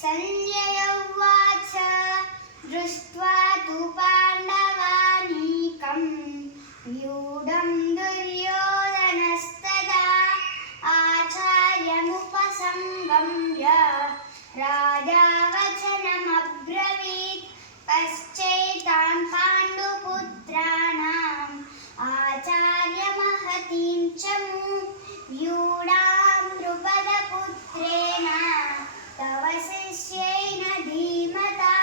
सञ्जय उवाच दृष्ट्वा तु पाण्डवानीकं व्यूढं दुर्योधनस्तदा आचार्यमुपसंगम्य राजा वचनमब्रवीत् पश्चैतान् पाण्डुपुत्राणाम् आचार्यमहतीं च व्यूढां द्रुपदपुत्रेण तव शिष्येन धीमता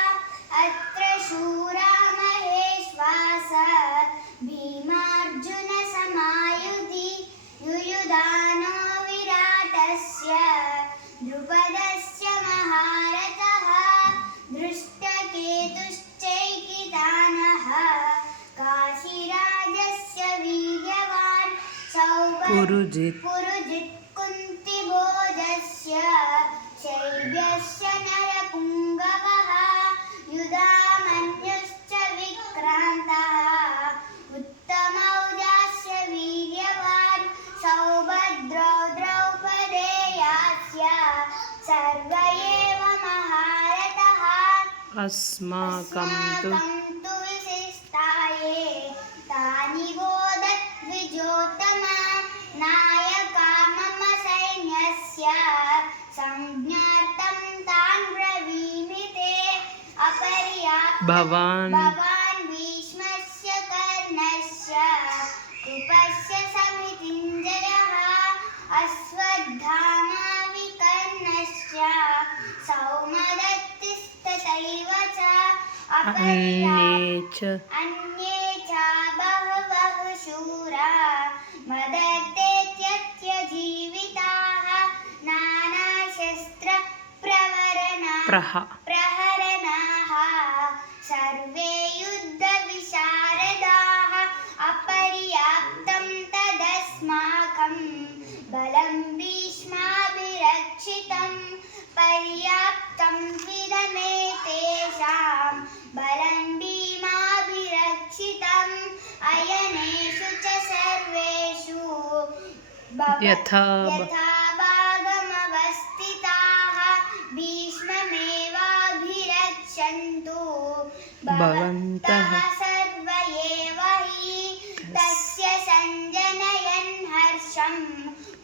अत्र शूरा महेश्वास भीमार्जुनसमायुधि युयुधानो विराटस्य द्रुपदस्य महारथः धृष्टकेतुश्चैकितानः काशीराजस्य वीर्यवान् पुरुजित् कुन्तिभोजस्य शैब्यस्य नरपुङ्गवः युधामन्युश्च विक्रान्तः उत्तमौजास्य वीर्यवान् सौभद्रो द्रौपदेयास्य सर्व एव महारथः अस्माकं तु विशिष्टाये तानि बोधद्विजोत्तमा नायका मम सैन्यस्य संज्ञार्थं तान् ब्रवीमि ते अपर्याप्तं भवान् भीष्मस्य कर्णस्य कृपस्य समितिञ्जयः अश्वत्थामा विकर्णस्य सौमदत्तिस्तथैव च अन्ये च बहवः शूरा मदत्तेत्यजीविताः नानाशस्त्रप्रहरणाः सर्वे युद्धविशारदाः अपर्याप्तं तदस्माकं बलं भीष्माभिरक्षितं पर्याप्तं त्विदमेतेषां बलं भीमाभिरक्षितम् अयनेषु च सर्वेषु यथा भागमवस्थिताः भीष्ममेवाभिरक्षन्तु भवन्तः सर्व एव हि तस्य सञ्जनयन् हर्षं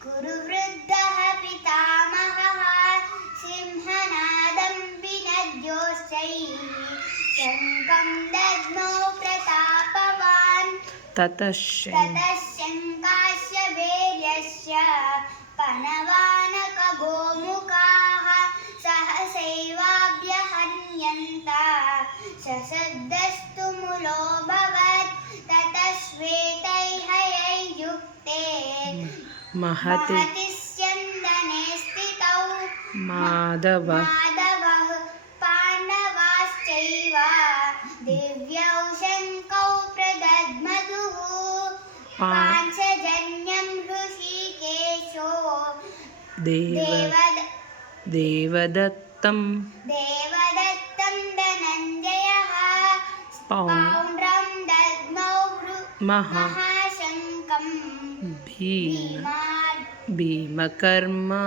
कुरु वृद्धः पितामहः सिंहनादं विनद्योश्चैः शङ्खं दद्मो प्रतापवान् ततः शङ्कास्य वीर्यस्य पनवानकगोमुखाः सहसैवाभ्यहन्यन्त सशब्दस्तु मूलोऽभवत् ततः श्वेतैर्हयैर्युक्ते महति स्यन्दने स्थितौ माधवः पाण्डवाश्चैव दिव्यौ शङ्कौ प्रदद्मधुः पाञ्चजन्यं हृषीकेशो देवदत्तं धनञ्जयः पौण्ड्रं दद्मौ महाशङ्कं भीमकर्मा